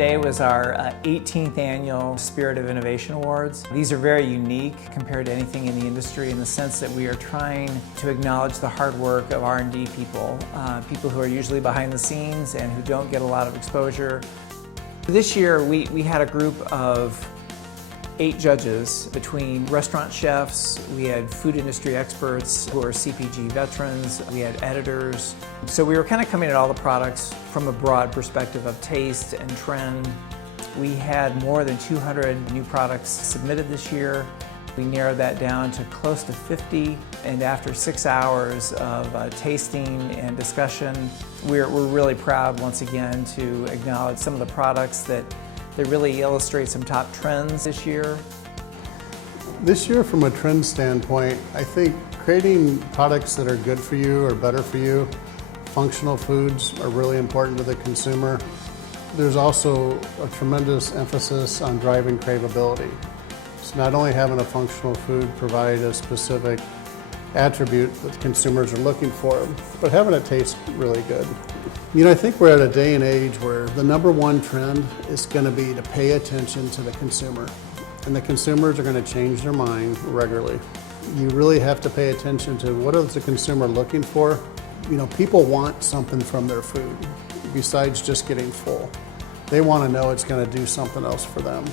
Today was our 18th annual Spirit of Innovation Awards. These are very unique compared to anything in the industry in the sense that we are trying to acknowledge the hard work of R&D people, people who are usually behind the scenes and who don't get a lot of exposure. This year we had a group of 8 judges between restaurant chefs, we had food industry experts who are CPG veterans, we had editors. So we were kind of coming at all the products from a broad perspective of taste and trend. We had more than 200 new products submitted this year. We narrowed that down to close to 50, and after 6 hours of tasting and discussion, we're really proud once again to acknowledge some of the products that really illustrate some top trends this year. This year, from a trend standpoint, I think creating products that are good for you or better for you, functional foods are really important to the consumer. There's also a tremendous emphasis on driving craveability. So not only having a functional food provide a specific attribute that consumers are looking for, but having it taste really good. You know, I think we're at a day and age where the #1 trend is going to be to pay attention to the consumer. And the consumers are going to change their mind regularly. You really have to pay attention to what is the consumer looking for. You know, people want something from their food besides just getting full. They want to know it's going to do something else for them.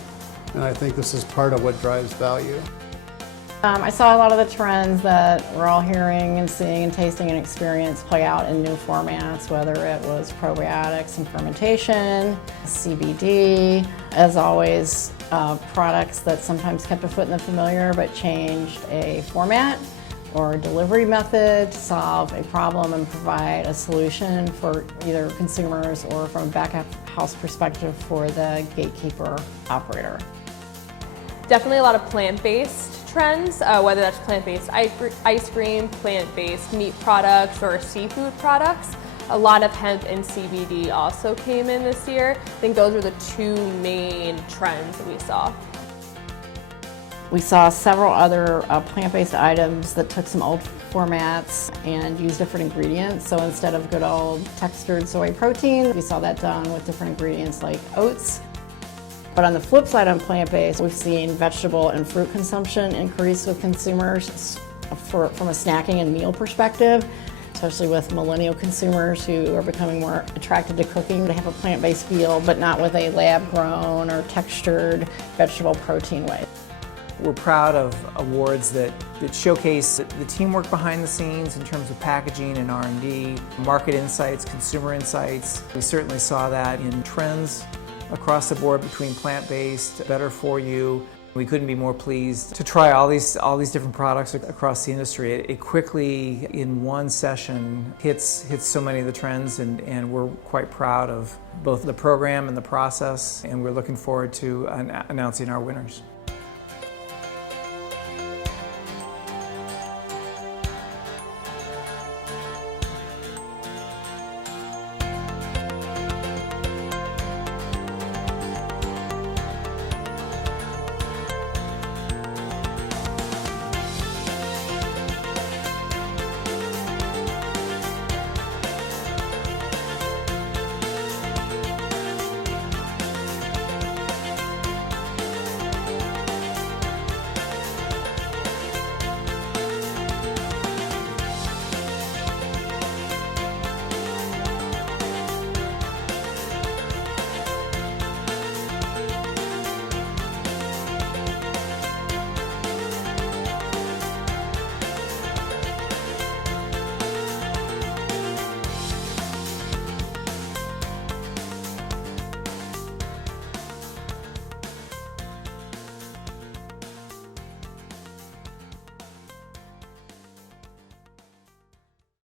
And I think this is part of what drives value. I saw a lot of the trends that we're all hearing and seeing and tasting and experience play out in new formats, whether it was probiotics and fermentation, CBD, as always, products that sometimes kept a foot in the familiar but changed a format or a delivery method to solve a problem and provide a solution for either consumers or from a back house perspective for the gatekeeper operator. Definitely a lot of plant-based trends, whether that's plant-based ice cream, plant-based meat products, or seafood products. A lot of hemp and CBD also came in this year. I think those were the 2 main trends that we saw. We saw several other plant-based items that took some old formats and used different ingredients. So instead of good old textured soy protein, we saw that done with different ingredients like oats. But on the flip side, on plant-based, we've seen vegetable and fruit consumption increase with consumers from a snacking and meal perspective, especially with millennial consumers who are becoming more attracted to cooking. They have a plant-based feel, but not with a lab-grown or textured vegetable protein way. We're proud of awards that showcase the teamwork behind the scenes in terms of packaging and R&D, market insights, consumer insights. We certainly saw that in trends across the board between plant-based, better for you. We couldn't be more pleased to try all these different products across the industry. It quickly, in one session, hits so many of the trends, and we're quite proud of both the program and the process, and we're looking forward to announcing our winners.